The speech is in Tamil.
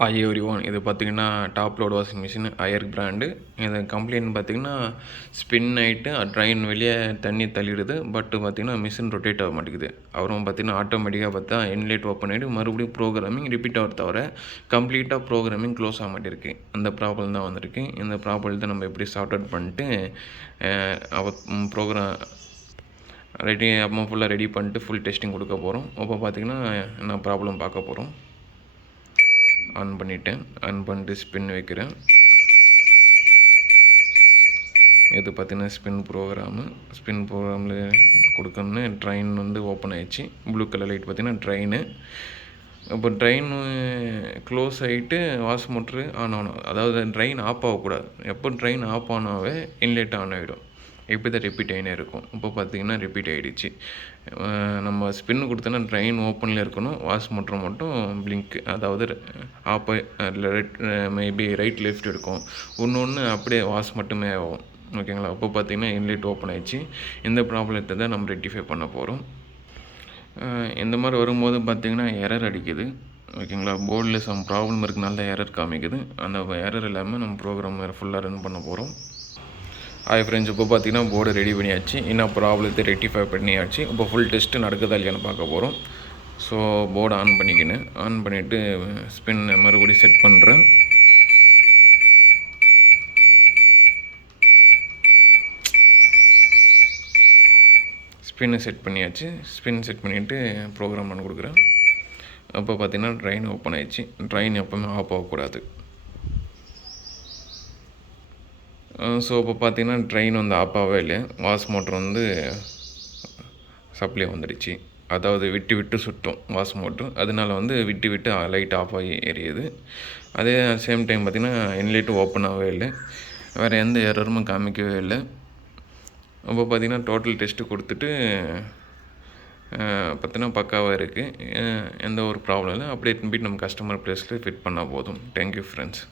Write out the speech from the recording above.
ஹாய் எவ்ரிஒன், இது பார்த்திங்கன்னா top load washing machine Haier brand. இது கம்ப்ளைண்ட் பார்த்திங்கன்னா ஸ்பின் ஆகிட்டு ட்ரைன் வெளியே தண்ணி தள்ளிடுது. பட் பார்த்திங்கன்னா மிஷின் ரொட்டேட் ஆக மாட்டேங்குது. அப்புறம் பார்த்திங்கன்னா ஆட்டோமேட்டிக்காக பார்த்தா இன்லெட் ஓப்பன் ஆகிட்டு மறுபடியும் ப்ரோக்ராமிங் ரிப்பீட் ஆகிறது தவிர கம்ப்ளீட்டாக ப்ரோக்ராமிங் க்ளோஸ் ஆக மாட்டேருக்கு. அந்த ப்ராப்ளம் தான் வந்திருக்கு. இந்த ப்ராப்ளத்தை நம்ம எப்படி சார்ட் அவுட் பண்ணிட்டு ப்ரோக்ராம் ரெடி அம்மா ஃபுல்லாக ரெடி பண்ணிட்டு ஃபுல் டெஸ்டிங் கொடுக்க போகிறோம். அப்போ பார்த்திங்கன்னா என்ன ப்ராப்ளம் பார்க்க போகிறோம். ஆன் பண்ணிட்டேன். ஆன் பண்ணிட்டு ஸ்பின் வைக்கிறேன். இது பார்த்திங்கன்னா ஸ்பின் ப்ரோக்ராமில் கொடுக்கணுன்னு ட்ரெயின் ஓப்பன் ஆகிடுச்சு. ப்ளூ கலர் லைட் பார்த்திங்கன்னா ட்ரெயின். இப்போ ட்ரெயின் க்ளோஸ் ஆகிட்டு வாஷ் மோட்ரு ஆன் ஆகணும். அதாவது ட்ரெயின் ஆஃப் ஆகக்கூடாது. எப்போ ட்ரெயின் ஆஃப் ஆனாவே இன்லெட் ஆன் ஆகிடும். இப்படி தான் ரிப்பீட் ஆகினே இருக்கும். இப்போ பார்த்திங்கன்னா ரிப்பீட் ஆகிடுச்சு. நம்ம ஸ்பின் கொடுத்தோன்னா ட்ரெயின் ஓப்பனில் இருக்கணும். வாஷ் மோட்ரு மட்டும் பிளிங்க், அதாவது ஆப்போ மேபி ரைட் லெஃப்ட் இருக்கும். ஒன்று அப்படியே வாஷ் மட்டுமே ஆகும். ஓகேங்களா? அப்போ பார்த்திங்கன்னா இன்லெட் ஓப்பன் ஆகிடுச்சு. இந்த ப்ராப்ளத்தை தான் நம்ம ரெக்டிஃபை பண்ண போகிறோம். இந்த மாதிரி வரும்போது பார்த்திங்கன்னா எரர் அடிக்குது. ஓகேங்களா? போர்டில் சம் ப்ராப்ளம் இருக்குனால எரர் காமிக்குது. அந்த எரர் இல்லாமல் நம்ம ப்ரோக்ராம் ஃபுல்லாக ரன் பண்ண போகிறோம். ஹாய் ஃப்ரெண்ட்ஸ், இப்போ பார்த்தீங்கன்னா போர்டு ரெடி பண்ணியாச்சு. இன்னும் ப்ராப்ளத்தை ரெக்டிஃபை பண்ணியாச்சு. இப்போ ஃபுல் டெஸ்ட்டு நடக்குதா இல்லையான்னு பார்க்க போகிறோம். ஸோ போர்டு ஆன் பண்ணிக்கினேன். ஆன் பண்ணிவிட்டு ஸ்பின் மறுபடியும் செட் பண்ணுறேன். ஸ்பின்னை செட் பண்ணியாச்சு. ஸ்பின் செட் பண்ணிவிட்டு ப்ரோக்ராம் பண்ணி கொடுக்குறேன். அப்போ பார்த்திங்கன்னா ட்ரெயின் ஓப்பன் ஆகிடுச்சு. ட்ரெயின் எப்போவுமே ஆஃப் ஆகக்கூடாது. ஸோ இப்போ பார்த்திங்கன்னா ட்ரெயின் ஆஃப் ஆகவே இல்லை. வாஷ் மோட்ரு சப்ளை வந்துடுச்சு. அதாவது விட்டு விட்டு சுற்றும் வாஷ் மோட்ரு. அதனால விட்டு விட்டு லைட் ஆஃப் ஆகி எரியுது. அதே சேம் டைம் பார்த்திங்கன்னா இன்லெட்டும் ஓப்பன் ஆகவே இல்லை. வேறு எந்த எரரும் காமிக்கவே இல்லை. அப்போ பார்த்திங்கன்னா டோட்டல் டெஸ்ட்டு கொடுத்துட்டு பார்த்திங்கன்னா பக்காவாக இருக்குது. எந்த ஒரு ப்ராப்ளம் இல்லை. அப்படியே திரும்பி நம்ம கஸ்டமர் ப்ளேஸில் ஃபிட் பண்ணால் போதும். Thank you friends.